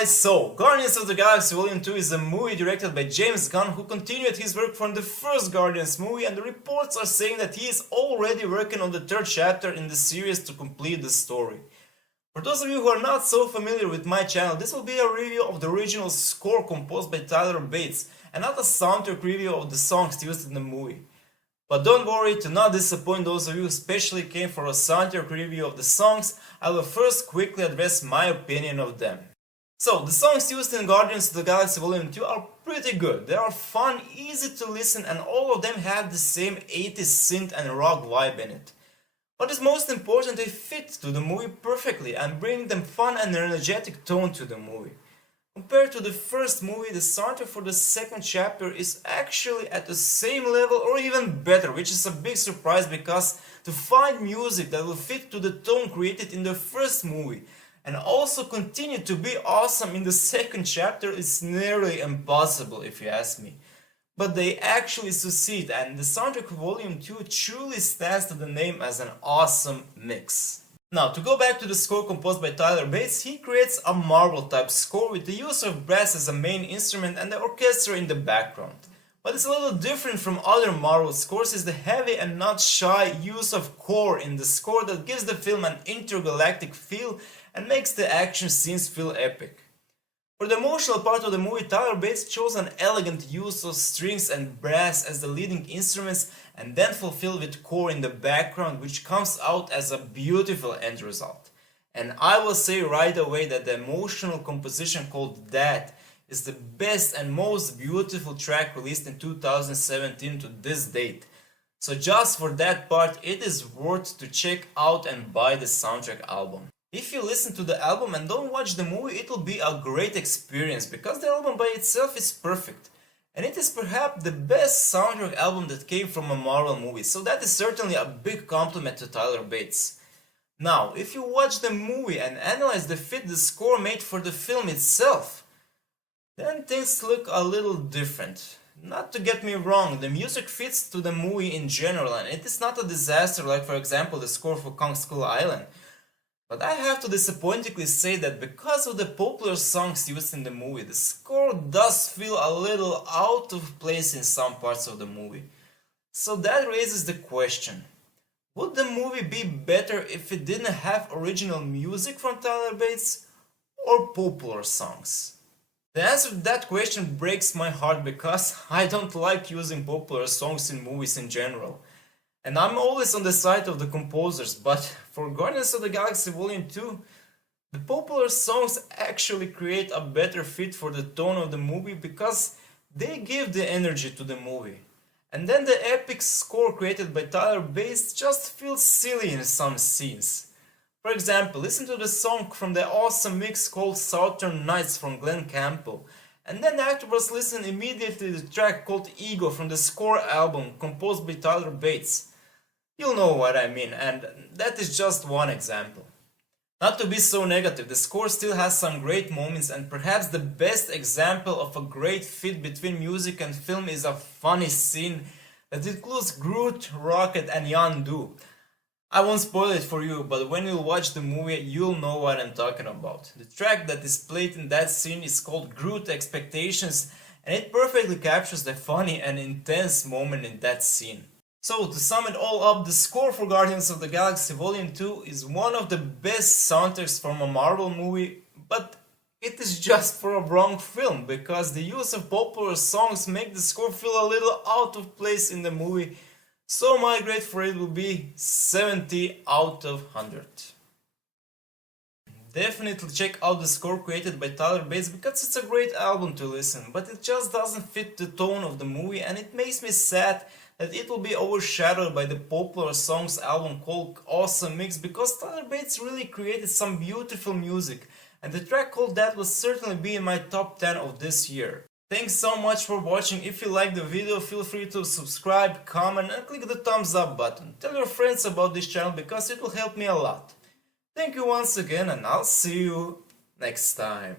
guys, so Guardians of the Galaxy Volume 2 is a movie directed by James Gunn, who continued his work from the first Guardians movie, and the reports are saying that he is already working on the third chapter in the series to complete the story. For those of you who are not so familiar with my channel, this will be a review of the original score composed by Tyler Bates, and not a soundtrack review of the songs used in the movie. But don't worry, to not disappoint those of you who especially came for a soundtrack review of the songs, I will first quickly address my opinion of them. So, the songs used in Guardians of the Galaxy Volume 2 are pretty good. They are fun, easy to listen, and all of them have the same 80s synth and rock vibe in it. What is most important, they fit to the movie perfectly and bring them fun and energetic tone to the movie. Compared to the first movie, the soundtrack for the second chapter is actually at the same level or even better, which is a big surprise because to find music that will fit to the tone created in the first movie and also continue to be awesome in the second chapter is nearly impossible if you ask me. But they actually succeed, and the soundtrack Volume 2 truly stands to the name as an awesome mix. Now, to go back to the score composed by Tyler Bates, he creates a Marvel type score with the use of brass as a main instrument and the orchestra in the background. What is a little different from other Marvel scores is the heavy and not shy use of core in the score that gives the film an intergalactic feel and makes the action scenes feel epic. For the emotional part of the movie, Tyler Bates chose an elegant use of strings and brass as the leading instruments and then fulfilled with core in the background, which comes out as a beautiful end result. And I will say right away that the emotional composition called That is the best and most beautiful track released in 2017 to this date. So just for that part, it is worth to check out and buy the soundtrack album. If you listen to the album and don't watch the movie, it will be a great experience because the album by itself is perfect. And it is perhaps the best soundtrack album that came from a Marvel movie, so that is certainly a big compliment to Tyler Bates. Now, if you watch the movie and analyze the fit the score made for the film itself, then things look a little different. Not to get me wrong, the music fits to the movie in general and it is not a disaster like for example the score for Kong Skull Island. But I have to disappointingly say that because of the popular songs used in the movie, the score does feel a little out of place in some parts of the movie. So that raises the question, would the movie be better if it didn't have original music from Tyler Bates or popular songs? The answer to that question breaks my heart because I don't like using popular songs in movies in general. And I'm always on the side of the composers, but for Guardians of the Galaxy Volume 2, the popular songs actually create a better fit for the tone of the movie because they give the energy to the movie. And then the epic score created by Tyler Bates just feels silly in some scenes. For example, listen to the song from the awesome mix called Southern Nights from Glen Campbell. And then afterwards listen immediately to the track called Ego from the score album composed by Tyler Bates. You'll know what I mean, and that is just one example. Not to be so negative, the score still has some great moments, and perhaps the best example of a great fit between music and film is a funny scene that includes Groot, Rocket and Yondu. I won't spoil it for you, but when you watch the movie you'll know what I'm talking about. The track that is played in that scene is called Groot Expectations, and it perfectly captures the funny and intense moment in that scene. So, to sum it all up, the score for Guardians of the Galaxy Volume 2 is one of the best soundtracks from a Marvel movie, but it is just for a wrong film, because the use of popular songs make the score feel a little out of place in the movie, so my grade for it will be 70 out of 100. Definitely check out the score created by Tyler Bates because it's a great album to listen, but it just doesn't fit the tone of the movie and it makes me sad that it will be overshadowed by the popular songs album called Awesome Mix because Tyler Bates really created some beautiful music and the track called That will certainly be in my top 10 of this year. Thanks so much for watching. If you liked the video, feel free to subscribe, comment and click the thumbs up button. Tell your friends about this channel because it will help me a lot. Thank you once again and I'll see you next time.